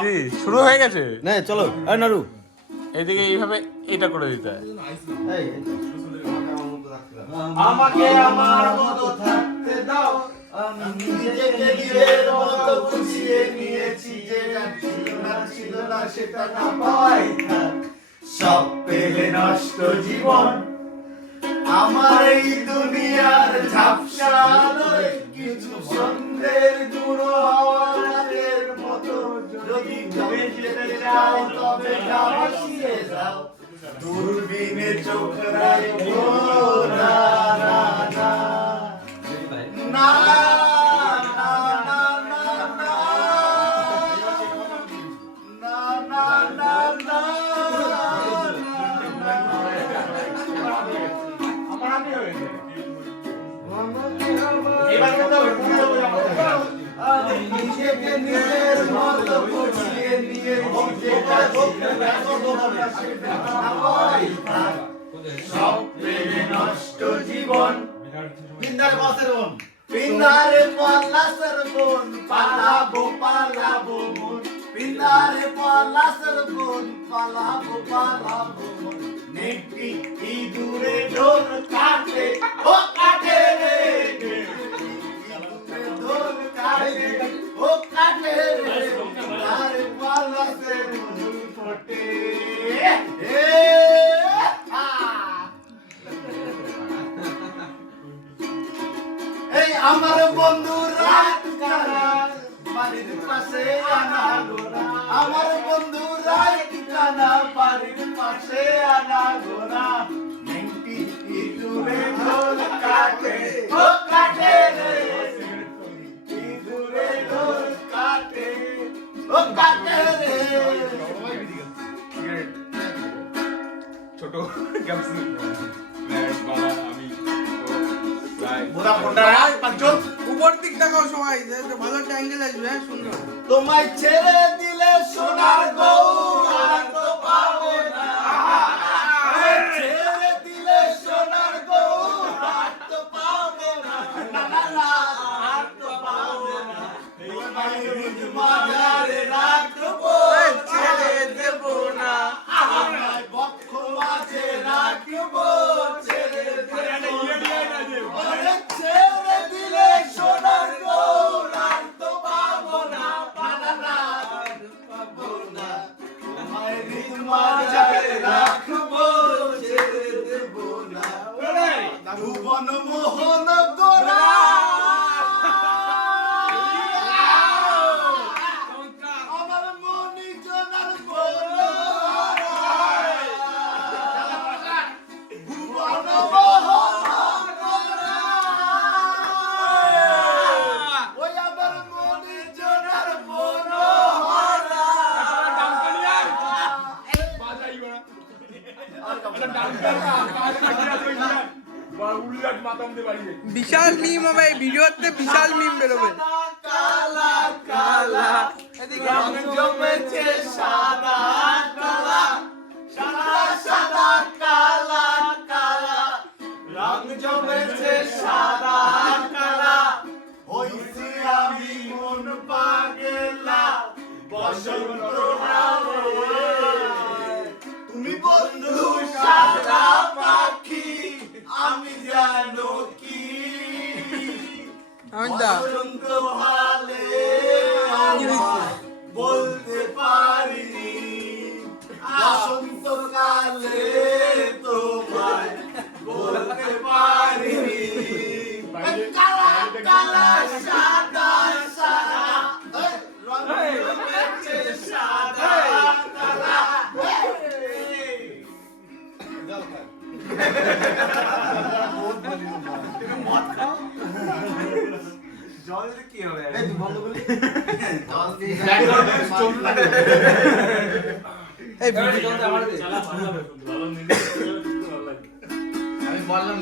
কি শুরু হয়ে গেছে? না চলো নাড়ু এদিকে এইভাবে এটা করে দিতে হয়। আমাকে আমার মতো থাকতে দাও, আমি নিজেকে নিজের মতো বুঝিয়ে নিয়েছি, যে ছিল না সেটা না পাই থাক, সব পেলে নষ্ট জীবন আমার এই দুনিয়ার ঝাপসা আলোয়, কিছু সন্ধ্যের গুঁড়ো হাওয়ার মতো, যদি তুমি যেতে চাও তবে ভাসিয়ে যাও, দূরবীনে চোখ রাখো না না না না নিজেকে নিজের মতো বুঝিয়ে নিয়ে সব পেলে নষ্ট জীবন, পিন্দারে পলাশের বোন, পালাবো পালাবো মন, পিন্দারে পলাশের বোন, পালাবো পালাবো মন, নেকটি ইঁদুরে ঢোল কাটে, ও কাটে রে, ইঁদুরে ঢোল কাটে, ও কাটে রে, পিন্দারে পলাশের বোন ফোটে, এই আমার বন্ধু রাত কানা বাড়ির পাশে আনা গোনা, আমার বন্ধু রাত কানা বাড়ির পাশে আনা গোনা, নেংটি ইঁদুরে ঢোল কাটে, ও কাটে রে, ইঁদুরে ঢোল কাটে, ও কাটে রে। ছোট গামছা বাবা আমি মোরা ফোনটা পাঁচজন উপর দিক দেখাও সবাই, ভালো একটা অ্যাঙ্গেল আসবে। হ্যাঁ সুন্দর। তোমায় ছেড়ে দিলে সোনার গৌর আর তো পাবো না, ছেড়ে দিলে সোনার গৌর আর তো পাবো না, না না না আর তো পাবো না, তোমায় রোজ মাঝারে রাখবো, ছেড়ে দেব না, আমায় বক্ষ মাঝে রাখবো, ছেড়ে দেব না, ছেড়ে দিলে সোনার গৌর আর তো পাবো না, বানানা পাবো না, তোমায় হৃদ মাঝে রাখবো, ছেড়ে দেব না, ভুবন মোহন গোরা আমার মনি জনার ভুবন মোহন গোরা, ওই আমার মনি জনার মনোহরা, বাজাই ওরা বড় উল্লাট মাতাম দে বাড়িয়ে বিশাল মিম হবে এই ভিডিওতে, বিশাল মিম বেরোবে। কালা কালা রং জমেছে সাদা কালা, সাদা সাদা কালা কালা, রং জমেছে সাদা কালা, হইছি আমি মন পাগলা, বসন্ত তুমি বন্ধু সাদা পাখি, আমি জানো কি বসন্ত ভালে আমায় বলতে পারিনি, বসন্ত কালে তোমায় বলতে পারিনি, কালা কালা সাদা সাদা রং জমেছে সাদা কালা, জল কি হবে এই ভিডিও আমি বললাম